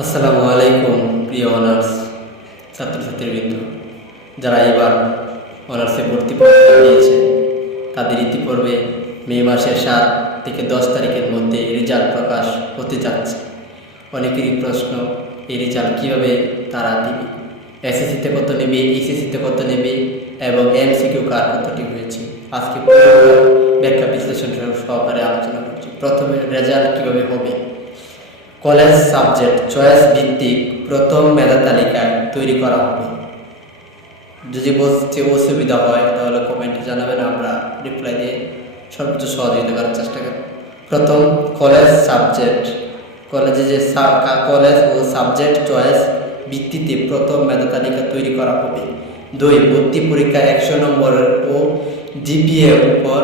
আসসালামু আলাইকুম প্রিয় অনার্স ছাত্রছাত্রীবৃন্দ, যারা এবার অনার্সে ভর্তি পরীক্ষা দিয়েছে তাদের ইতিপূর্বে মে মাসের 7 থেকে 10 তারিখের মধ্যে রেজাল্ট প্রকাশ হতে যাচ্ছে। অনেকেরই প্রশ্ন, এই রেজাল্ট কীভাবে তারা দিবে, এসএসসিতে কত নেবে, এইচএসসিতে কত নেবে এবং এমসিকিউ কার কতটি হয়েছে, আজকে ব্যাখ্যা বিশ্লেষণ সহকারে আলোচনা করছি। প্রথমে রেজাল্ট কীভাবে হবে। কলেজ সাবজেক্ট চয়েস ভিত্তিক প্রথম মেধা তালিকা তৈরি করা হবে। যদি বুঝতে অসুবিধা হয় তাহলে কমেন্টে জানাবেন, আমরা রিপ্লাই দিয়ে সর্বোচ্চ সহযোগিতা করার চেষ্টা করি। প্রথম, কলেজ সাবজেক্ট কলেজে যে কলেজ ও সাবজেক্ট চয়েস ভিত্তিতে প্রথম মেধা তালিকা তৈরি করা হবে। 2, ভর্তি পরীক্ষা 100 নম্বরের ও জিপিএ উপর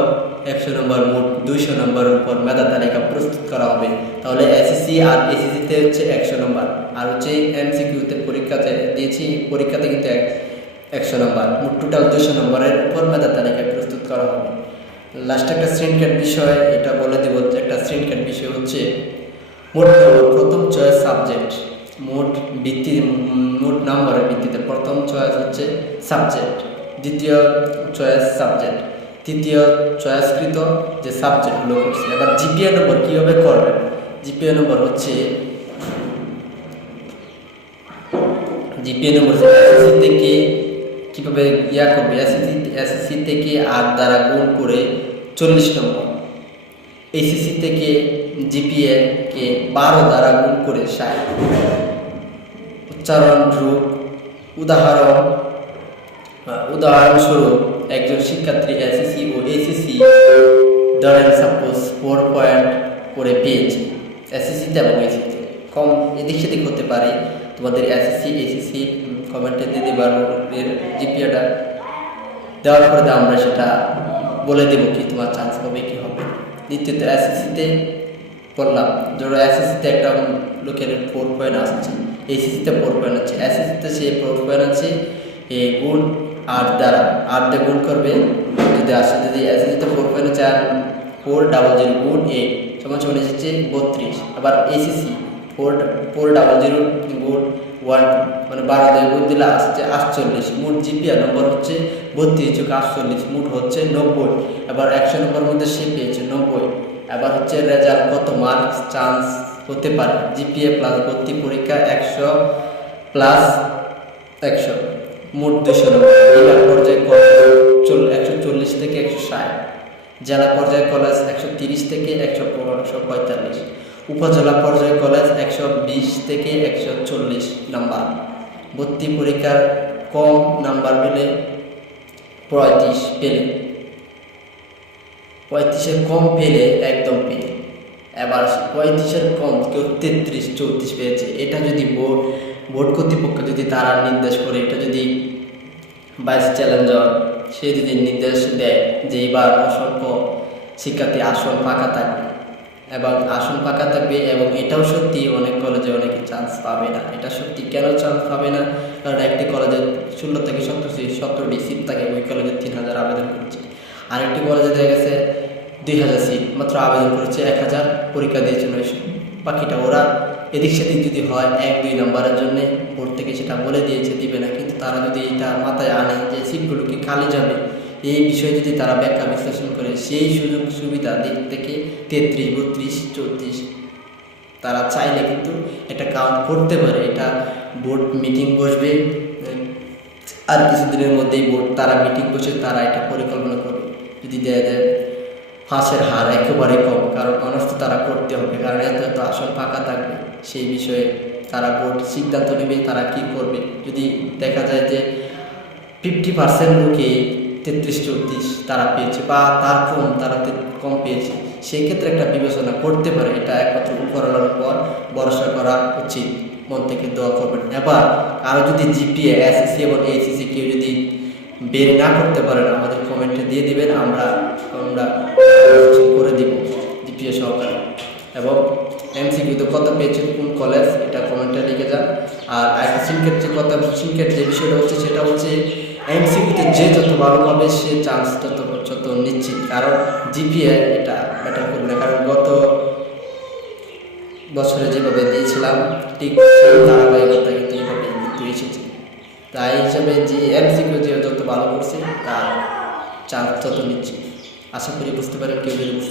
100 নম্বর, মোট 200 নম্বরের উপর মেধা তালিকা প্রস্তুত করা হবে। তাহলে এসএসসি আর এসএসসিতে হচ্ছে 100 নম্বর, আর হচ্ছে এমসিকিউতে পরীক্ষাতে দিয়েছি, পরীক্ষাতে কিন্তু 100 নম্বর, মোট টোটাল 200 নম্বরের উপর মেধা তালিকা প্রস্তুত করা হবে। লাস্ট একটা শ্রেণীকাট বিষয়, এটা বলে দেব, একটা শ্রেণীকাট বিষয় হচ্ছে মোট নম্বর। প্রথম চয়েস সাবজেক্ট, মোট নম্বরের ভিত্তিতে প্রথম চয়েস হচ্ছে সাবজেক্ট, দ্বিতীয় চয়েস সাবজেক্ট, তৃতীয় চয়েসকৃত যে সাবজেক্টগুলো করছে। এবার জিপিএ নম্বর কীভাবে করবেন। জিপিএ নম্বর হচ্ছে এসএসসি থেকে কীভাবে করবে, এসএসসি থেকে 8 দ্বারা গুণ করে 40 নম্বর, এইচএসসি থেকে জিপিএ কে 12 দ্বারা গুণ করে 60। উচ্চারণ রূপ উদাহরণস্বরূপ একজন শিক্ষার্থী এসএসসি ও এইচএসসি ধরেন সাপোজ 4 পয়েন্ট করে পেয়েছে এসএসসিতে এবং এইচএসসি, কম এদিক সেদিক হতে পারে। তোমাদের এসএসসি এইচএসসি কমেন্টে দিয়ে দেবার জিপিএটা দেওয়ার পরে আমরা সেটা বলে দেবো কি তোমার চান্স হবে কি হবে। দ্বিতীয়ত, এসএসসিতে করলাম, ধরো এসএসসিতে একটা লোকের 4 পয়েন্ট আসছে, এইচএসসিতে 4 পয়েন্ট আছে, এসএসসিতে সে 4 পয়েন্ট আছে, এ গুণ 8 দ্বারা 8 দিয়ে গুণ করবে যদি আসে, যদি এসএসসিতে 4 পয়েন্ট আছে 400 গুণ 8 সমান এসেছে 32। আবার এইচএসসি 400 গুণ 1 মানে 12 দিয়ে গুণ দিলে আসছে 48। মোট জিপিএ নম্বর হচ্ছে 32 + 48, মোট হচ্ছে 90। এবার 100 নম্বর মধ্যে সে পেয়েছে 90। এবার হচ্ছে রেজাল্ট কত মার্কস চান্স হতে পারে। জিপিএ প্লাস ভর্তি পরীক্ষা 100 প্লাস 100, মোট 200 নম্বর। জেলা পর্যায়ে 140 থেকে 160, জেলা পর্যায়ে কলেজ 130 থেকে 145, উপজেলা পর্যায়ে কলেজ 120 থেকে 140 নাম্বার। ভর্তি পরীক্ষার কম নাম্বার পেলে 35 পেলে, 35-এর কম পেলে একদম পেলে। এবার 35-এর কম কেউ 33 34 পেয়েছে, এটা যদি বোর্ড কর্তৃপক্ষ যদি তারা নির্দেশ করে, এটা যদি ভাইস চ্যালেঞ্জার সে যদি নির্দেশ দেয় যে এবার অসংখ্য শিক্ষার্থী আসন ফাঁকা থাকবে এবং এবং এটাও সত্যি অনেক কলেজে অনেকে চান্স পাবে না। এটা সত্যি, কেন চান্স পাবে না? কারণ একটি কলেজে 16 থেকে 17টি সিট থাকে, ওই কলেজে 3000 আবেদন করেছে। আরেকটি কলেজে দেখা গেছে 2000 সিট, মাত্র আবেদন করেছে 1000, পরীক্ষা দিয়েছে 900। বাকিটা ওরা এদিক সেদিক যদি হয় 1-2 নম্বরের জন্য বোর্ড থেকে সেটা বলে দিয়েছে দিবে না, কিন্তু তারা যদি এটা মাথায় আনে যে সিটগুলো কি খালি যাবে, এই বিষয়ে যদি তারা ব্যাখ্যা বিশ্লেষণ করে, সেই সুযোগ সুবিধা দিক থেকে 33 32 34 তারা চাইলে কিন্তু এটা কাউন্ট করতে পারে। এটা বোর্ড মিটিং বসবে, আর কিছুদিনের মধ্যেই বোর্ড তারা মিটিং বসে তারা এটা পরিকল্পনা করবে। যদি দেয় ফাঁসের হার একেবারে কম, কারণ অনার্স তো তারা করতে হবে, কারণ এত আসন ফাঁকা থাকবে, সেই বিষয়ে তারা বোর্ড সিদ্ধান্ত নেবে তারা কি করবে। যদি দেখা যায় যে 50% লোকে 33 34 তারা পেয়েছে বা তার কম, তারা কম পেয়েছে, সেই ক্ষেত্রে একটা বিবেচনা করতে পারে। এটা একমাত্র উপরওয়ালার উপর ভরসা করা উচিত, মন থেকে দোয়া করবেন। এবার আরও যদি জিপিএ এসএসসি এবং এইচএসসি কেউ যদি বের না করতে পারেন, আমাদের কমেন্টে দিয়ে দিবেন, আমরা করে দিব জিপিএ সহকারে। এবং এমসিকিউতে কত পেয়েছেন কোন কলেজ, এটা কমেন্টে লিখে যান। আর একটা সিনকেট যে বিষয়টা হচ্ছে সেটা হচ্ছে এমসিকিউতে যে যত ভালো পাবে সে চান্স তত নিশ্চিত, কারণ জিপিএ এটা ম্যাটার করবে না। কারণ গত বছরে যেভাবে দিয়েছিলাম ঠিক সেই ধারাবাহিকতা কিন্তু এইভাবে কিন্তু এসেছে। তাই হিসাবে যে এমসিকিউ যে যত ভালো করছে তার চান্স তত নিচ্ছে। আশা করি বুঝতে পারেন, কেউ যদি বুঝতে